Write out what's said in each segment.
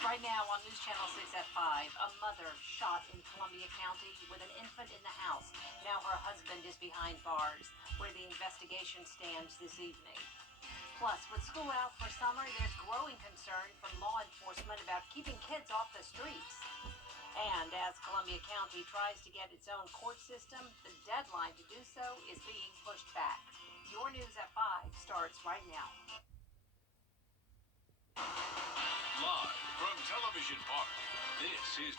Right now on News Channel 6 at 5, a mother shot in Columbia County with an infant in the house. Now her husband is behind bars, where the investigation stands this evening. Plus, with school out for summer, there's growing concern from law enforcement about keeping kids off the streets. And as Columbia County tries to get its own court system, the deadline to do so is being pushed back. Your News at 5 starts right now. Live from Television Park, this is...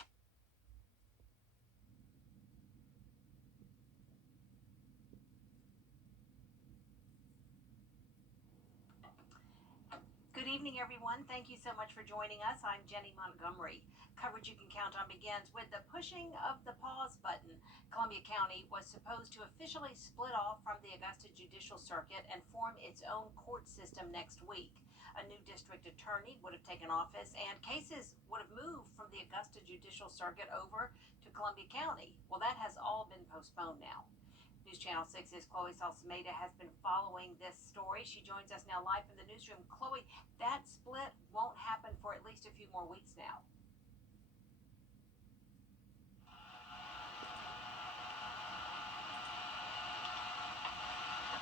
Good evening, everyone. Thank you so much for joining us. I'm Jenny Montgomery. Coverage you can count on begins with the pushing of the pause button. Columbia County was supposed to officially split off from the Augusta Judicial Circuit and form its own court system next week. A new district attorney would have taken office, and cases would have moved from the Augusta Judicial Circuit over to Columbia County. Well, that has all been postponed now. News Channel 6's Chloe Salsameda has been following this story. She joins us now live from the newsroom. Chloe, that split won't happen for at least a few more weeks now.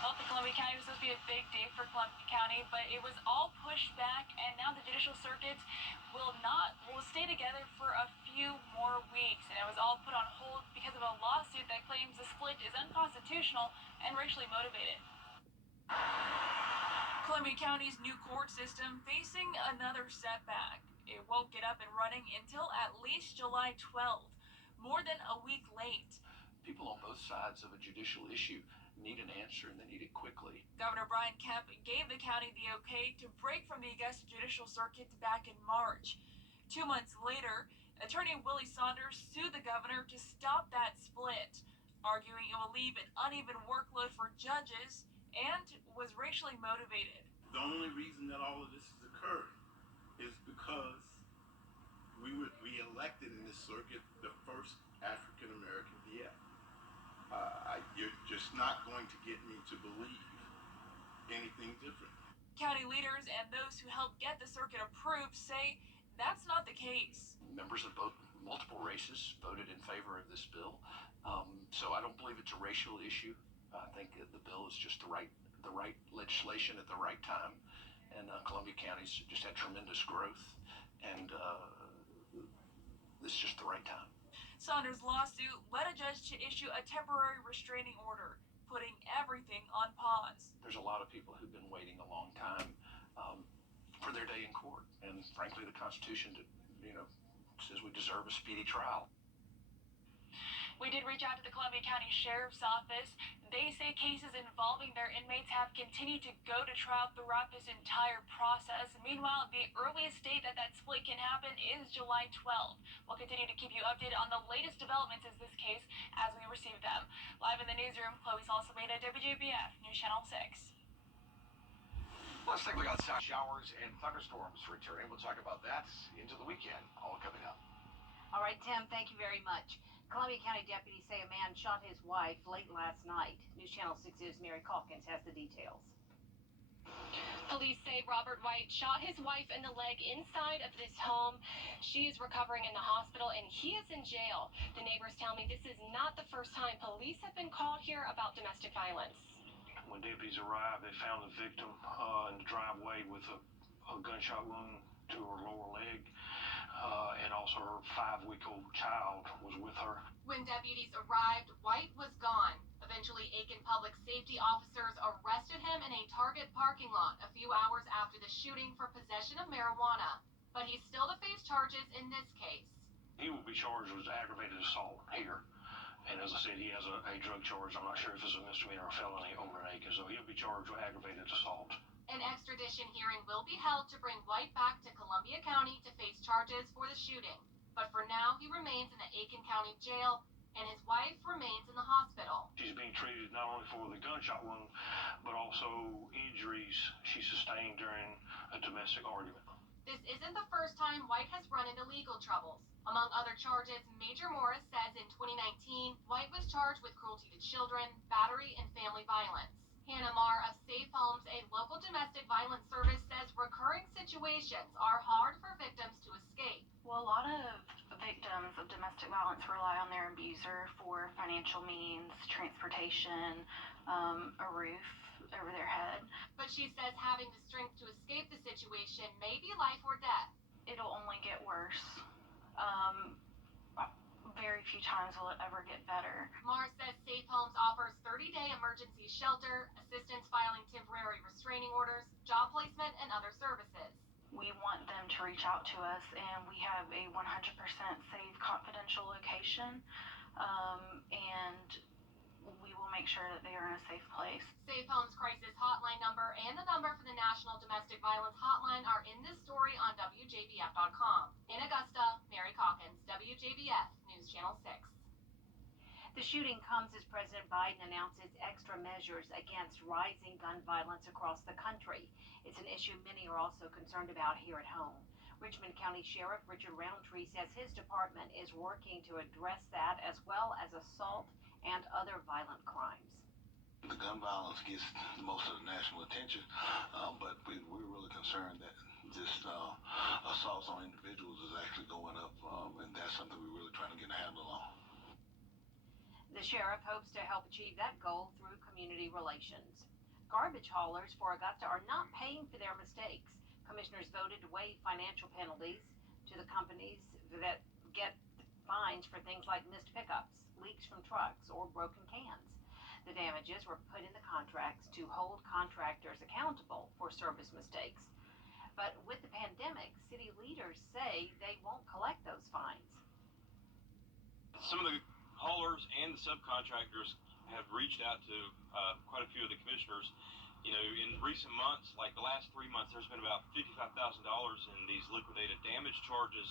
Well, Columbia County was supposed to be a big day for Columbia County, but it was all pushed back, and now the judicial circuits will stay together for a few more weeks, and it was all put on hold because of a lawsuit that claims the split is unconstitutional and racially motivated. Columbia County's new court system facing another setback. It won't get up and running until at least July 12th, more than a week late. People on both sides of a judicial issue need an answer, and they need it quickly. Governor Brian Kemp gave the county the okay to break from the Augusta Judicial Circuit back in March. 2 months later, attorney Willie Saunders sued the governor to stop that split, arguing it will leave an uneven workload for judges and was racially motivated. The only reason that all of this has occurred is because we elected in this circuit the first African American VF. You're just not going to get me to believe anything different. County leaders and those who helped get the circuit approved say that's not the case. Members of both multiple races voted in favor of this bill, so I don't believe it's a racial issue. I think the bill is just the right legislation at the right time, and Columbia County's just had tremendous growth, and this is just the right time. Saunders' lawsuit led a judge to issue a temporary restraining order, putting everything on pause. There's a lot of people who've been waiting a long time for their day in court, and frankly, the Constitution, says we deserve a speedy trial. We did reach out to the Columbia County Sheriff's Office. They say cases involving their inmates have continued to go to trial throughout this entire process. Meanwhile, the earliest date that split can happen is July 12th. We'll continue to keep you updated on the latest developments in this case as we receive them. Live in the newsroom, Chloe Salsameda, Wjbf, News Channel 6. Let's take a look outside. Showers and thunderstorms returning. We'll talk about that into the weekend. All coming up. All right, Tim, thank you very much. Columbia County deputies say a man shot his wife late last night. News Channel 6's Mary Calkins has the details. Police say Robert White shot his wife in the leg inside of this home. She is recovering in the hospital, and he is in jail. The neighbors tell me this is not the first time police have been called here about domestic violence. When deputies arrived, they found the victim in the driveway with a gunshot wound to her lower leg, and also her 5-week-old child was with her. When deputies arrived, White was gone. Eventually, Aiken Public Safety officers arrested him in a Target parking lot a few hours after the shooting for possession of marijuana. But he's still to face charges in this case. He will be charged with aggravated assault here. And as I said, he has a drug charge. I'm not sure if it's a misdemeanor or felony over in Aiken, so he'll be charged with aggravated assault. An extradition hearing will be held to bring White back to Columbia County to face charges for the shooting. But for now, he remains in the Aiken County Jail, and his wife remains in the hospital. She's being treated not only for the gunshot wound, but also injuries she sustained during a domestic argument. This isn't the first time White has run into legal troubles. Among other charges, Major Morris says in 2019, White was charged with cruelty to children, battery, and family violence. Hannah Marr of Safe Homes, a local domestic violence service, says recurring situations are hard for victims to escape. domestic violence rely on their abuser for financial means, transportation, a roof over their head. But she says having the strength to escape the situation may be life or death. It'll only get worse. Very few times will it ever get better. Mars says Safe Homes offers 30-day emergency shelter, assistance filing temporary restraining orders, job placement, and other services. We want them to reach out to us, and we have a 100% safe, confidential location, and we will make sure that they are in a safe place. Safe Homes crisis hotline number and the number for the National Domestic Violence Hotline are in this story on Wjbf.com. In Augusta, Mary Calkins, WJBF News Channel 6. The shooting comes as President Biden announces extra measures against rising gun violence across the country. It's an issue many are also concerned about here at home. Richmond County Sheriff Richard Roundtree says his department is working to address that, as well as assault and other violent crimes. The gun violence gets most of the national attention, but we're really concerned that just assaults on individuals is actually going up, and that's something we're really trying to get a handle on. The sheriff hopes to help achieve that goal through community relations. Garbage haulers for Augusta are not paying for their mistakes. Commissioners voted to waive financial penalties to the companies that get fines for things like missed pickups, leaks from trucks, or broken cans. The damages were put in the contracts to hold contractors accountable for service mistakes. But with the pandemic, city leaders say they won't collect those fines. Some of the haulers and the subcontractors have reached out to quite a few of the commissioners. You know, in recent months, like the last 3 months, there's been about $55,000 in these liquidated damage charges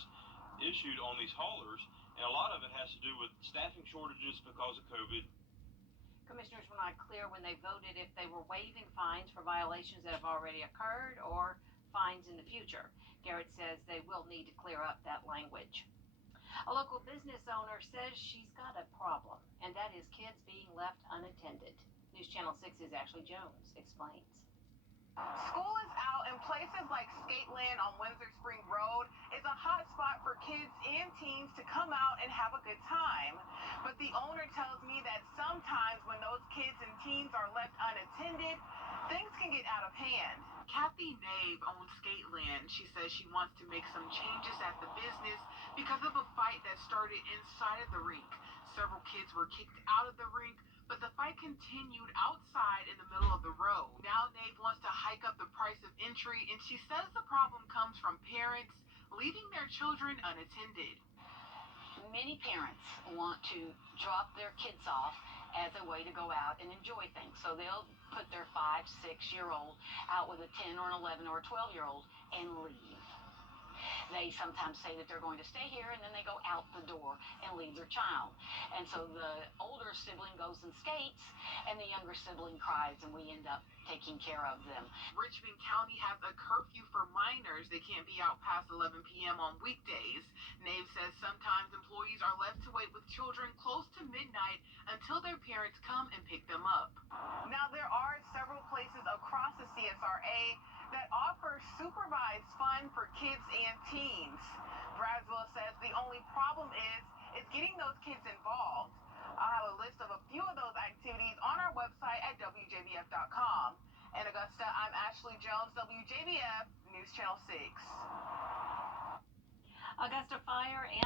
issued on these haulers, and a lot of it has to do with staffing shortages because of COVID. Commissioners were not clear when they voted if they were waiving fines for violations that have already occurred or fines in the future. Garrett says they will need to clear up that language. A local business owner says she's got a problem, and that is kids being left unattended. News Channel 6's Ashley Jones explains. School is out, and places like Skateland on Windsor Spring Road is a hot spot for kids and teens to come out and have a good time. But the owner tells me that sometimes when those kids and teens are left unattended, things can get out of hand. Kathy Nave owns Skateland. She says she wants to make some changes at the business because of a fight that started inside of the rink. Several kids were kicked out of the rink, but the fight continued outside in the middle of the road. Now Nave wants to hike up the price of entry, and she says the problem comes from parents leaving their children unattended. Many parents want to drop their kids off as a way to go out and enjoy things. So they'll put their 5, 6-year-old out with a 10 or an 11 or a 12-year-old and leave. They sometimes say that they're going to stay here, and then they go out the door and leave their child. And so the older sibling goes and skates, and the younger sibling cries, and we end up taking care of them. Richmond County has a curfew for minors. They can't be out past 11 p.m. on weekdays. Nave says sometimes employees are left to wait with children close to midnight until their parents come and pick them up. Now, there are several places across the CSRA that offer supervised fun for kids and teens. Brownsville says the only problem is getting those kids involved. I'll have a list of a few of those activities on our website at WJBF.com. In Augusta, I'm Ashley Jones, WJBF News Channel 6. Augusta Fire and